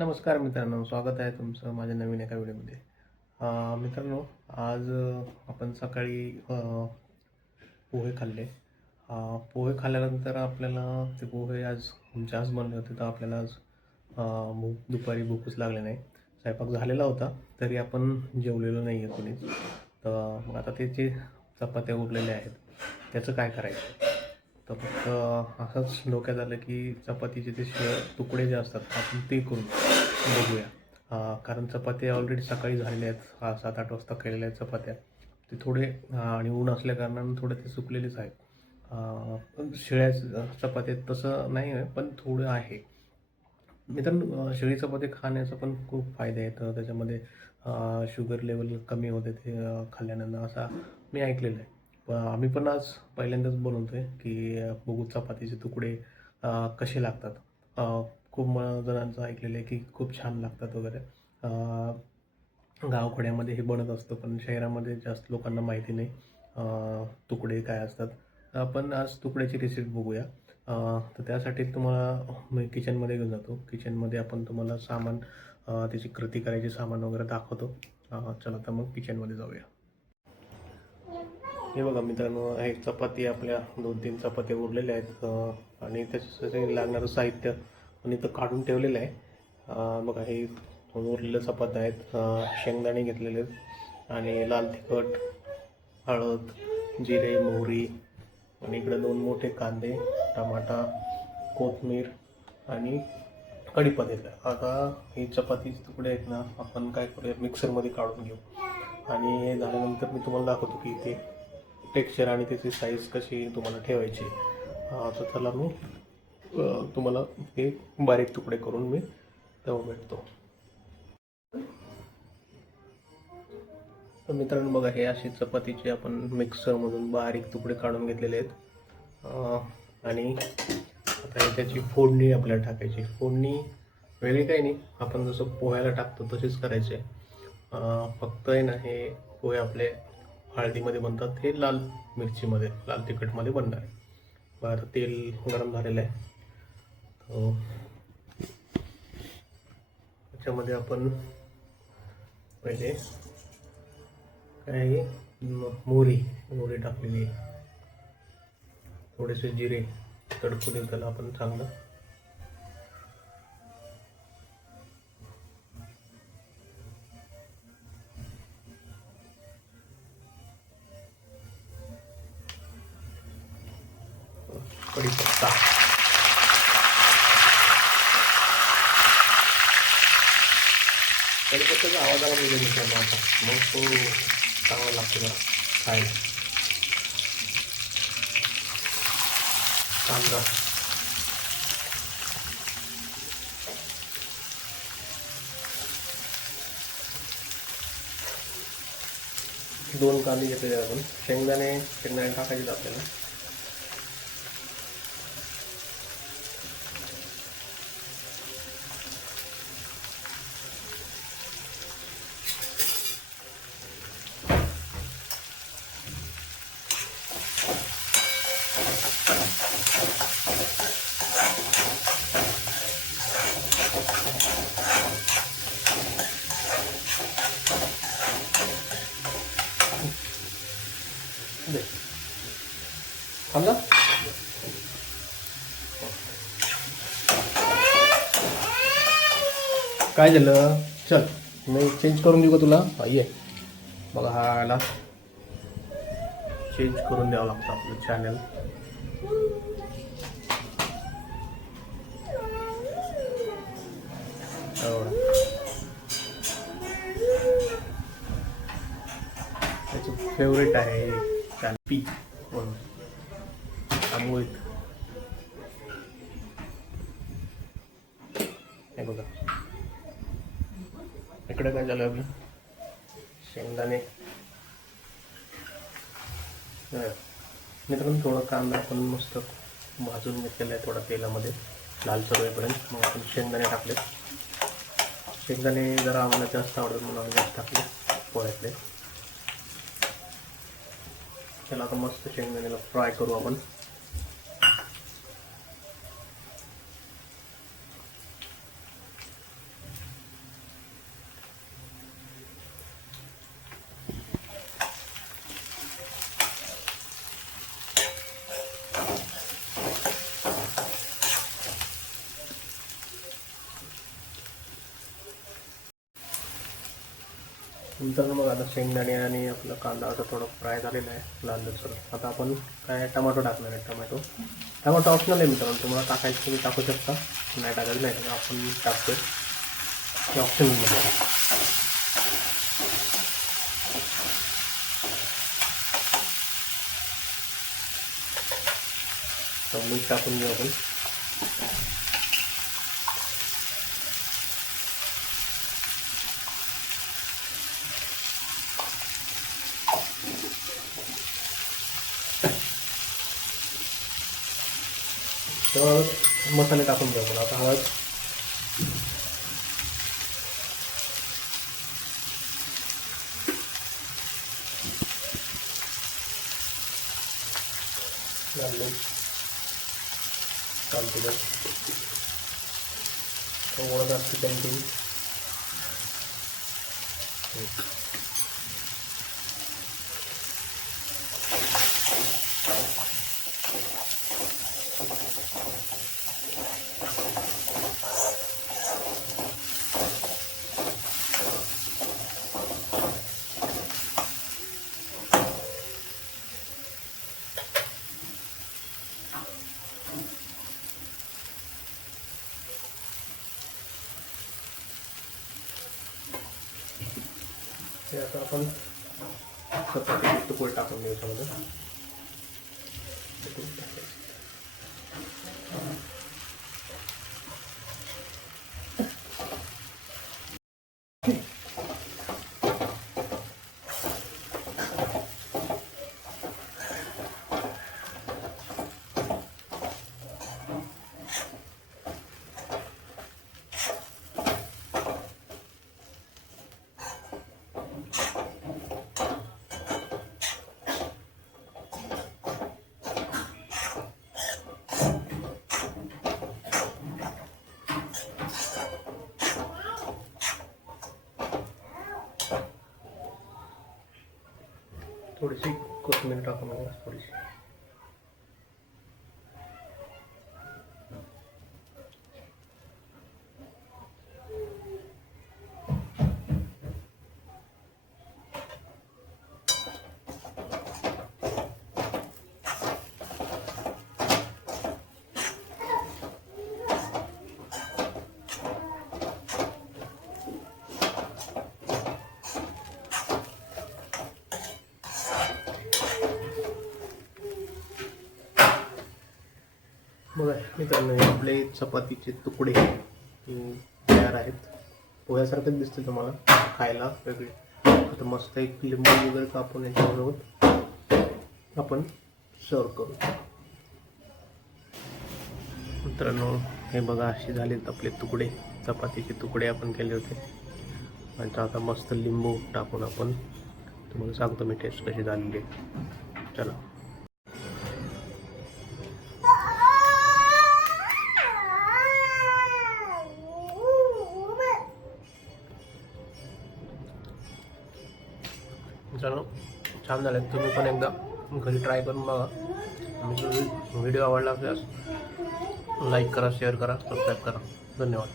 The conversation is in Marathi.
नमस्कार मित्रांनो, स्वागत आहे तुमचं माझ्या नवीन एका व्हिडिओमध्ये. मित्रांनो, आज आपण सकाळी पोहे खाल्ले. पोहे खाल्ल्यानंतर आपल्याला ते पोहे आज जास्त बनले होते, तर आपल्याला आज दुपारी भूकच लागली नाही. स्वयंपाक झालेला होता, तरी आपण जेवलेलो नाही आहे कोणीच. तर मग आता ते जे चपात्या उरलेल्या आहेत, त्याचं काय करायचं? तर फक्त असंच डोक्यात आलं की चपातीचे ते तुकडे जे असतात आपण ते करून बघूया. कारण चपात्या ऑलरेडी सकाळी झालेल्या आहेत, 7-8 वाजता केलेल्या आहेत चपात्या. ते थोडे आणि ऊन असल्याकारणानं थोडे ते सुकलेलेच आहेत. पण शिळ्या चपात्या तसं नाही आहे, पण थोडं आहे. मित्रांनो, शिळी चपाती खाण्याचा पण खूप फायदे आहेत. त्याच्यामध्ये शुगर लेवल कमी होते ते खाल्ल्यानंतर असा मी ऐकलेलं आहे. आम्ही पण आज पहिल्यांदाच बनवतो आहे की बघू चपातीचे तुकडे कसे लागतात. खूप जणांचं ऐकलेलं आहे की खूप छान लागतात वगैरे. गावखेड्यामध्ये हे बनत असतं, पण शहरामध्ये जास्त लोकांना माहिती नाही तुकडे काय असतात. आपण आज तुकड्याची रेसिपी बघूया. तर त्यासाठी तुम्हाला मी किचनमध्ये घेऊन जातो. किचनमध्ये आपण तुम्हाला सामान त्याची कृती करायची सामान वगैरे दाखवतो. चला तर मग किचनमध्ये जाऊया. हे बघा मित्रांनो, हे चपाती आपल्या 2-3 चपात्या उरलेल्या आहेत आणि त्याच्यासाठी लागणारं साहित्य पण इथं काढून ठेवलेलं आहे. बघा, हे उरलेल्या चपात्या आहेत. शेंगदाणे घेतलेले आहेत आणि लाल तिखट, हळद, जिरे, मोहरी आणि इकडे 2 मोठे कांदे, टमाटा, कोथिंबीर आणि कढीपत्ता. आता ही चपातीचे तुकडे आहेत ना, आपण काय करूया, मिक्सरमध्ये काढून घेऊ आणि हे झाल्यानंतर मी तुम्हाला दाखवतो की ते टेक्स्चर आणि त्याची साईज कशी तुम्हाला ठेवायची. तर त्याला मी तुम्हाला हे बारीक तुकडे करून मी तेव्हा भेटतो. तर मित्रांनो बघा, हे अशी चपातीचे आपण मिक्सरमधून बारीक तुकडे काढून घेतलेले आहेत. आणि आता त्याची फोडणी आपल्याला टाकायची. फोडणी वेगळी काही नाही, आपण जसं पोह्याला टाकतो तसेच करायचे. फक्त आहे ना, हे पोहे आपले हळदीमध्ये बनतात, हे लाल मिरचीमध्ये, लाल तिखटमध्ये बनणार आहे. बरं, तेल गरम झालेलं आहे. त्याच्यामध्ये आपण पहिले काय मोहरी टाकलेली आहे. थोडेसे जिरे तडकू देऊ त्याला आपण चांगलं. कढीपत्ता, कढीपत्त्याचा आवाज आला म्हणजे मित्रांनो आता मग तो चांगला लागतो जरा खायला. कांदा, 2 कांदे घेतलेले आपण. शेंगदाणे टाकायचे आपल्याला. समजा काय झालं? चल मी चेंज करून देऊ का तुला? ये बघा, हा याला चेंज करून द्यावं लागतं आपलं चॅनल. त्याचं फेवरेट आहे पी म्हणून अमोल. हे बघा, इकडे काय झालं, आपलं शेंगदाणे. मित्रांनो, थोडा कांदा आपण मस्त भाजून घेतलेला आहे थोडा तेलामध्ये लालसर होईपर्यंत. मग आपण शेंगदाणे टाकले. शेंगदाणे जरा आम्हाला जास्त आवडत म्हणून आम्ही जास्त टाकले पोळ्यातले. त्याला आता मस्त शेंगदाण्याला फ्राय करू आपण. नंतर मग आता शेंगदाणे आणि आपला कांदा असं थोडं फ्राय झालेलं आहे लाल लसर. आता आपण काय टमाटो टाकणार आहे. टमाटो ऑप्शनल आहे मित्रांनो, तुम्हाला टाकायचं तुम्ही टाकू शकता, नाही टाकायचं नाही आपण टाकतो ते ऑप्शनमध्ये. तर मीठ टाकून घेऊ आपण. तर मसाले टाकून घेऊ आपण. आता हळद, लाल मिर्च, कांदा, थोडासा चिकन टू, हे आता आपण चपातीचे तुकडे टाकून घेऊ याच्यामध्ये. थोडीशी कोथिंबीर टाकून घेऊ. थोडीशी बघा मित्रांनो, आपले चपातीचे तुकडे तयार आहेत. पोह्यासारखेच दिसते तुम्हाला खायला वेगळे. आता मस्त एक लिंबू वगैरे कापून याच्याबरोबर आपण सर्व करू. मित्रांनो हे बघा, असे झालेत आपले तुकडे, चपातीचे तुकडे आपण केले होते. आणि आता मस्त लिंबू टाकून आपण तुम्हाला सांगतो मी टेस्ट कशी झालेली आहे. चला. मित्रांनो छान झाले. तुम्ही पण एकदा घरी ट्राय करून बघा. व्हिडिओ आवडला असल्यास लाईक करा, शेअर करा, सबस्क्राईब करा. धन्यवाद.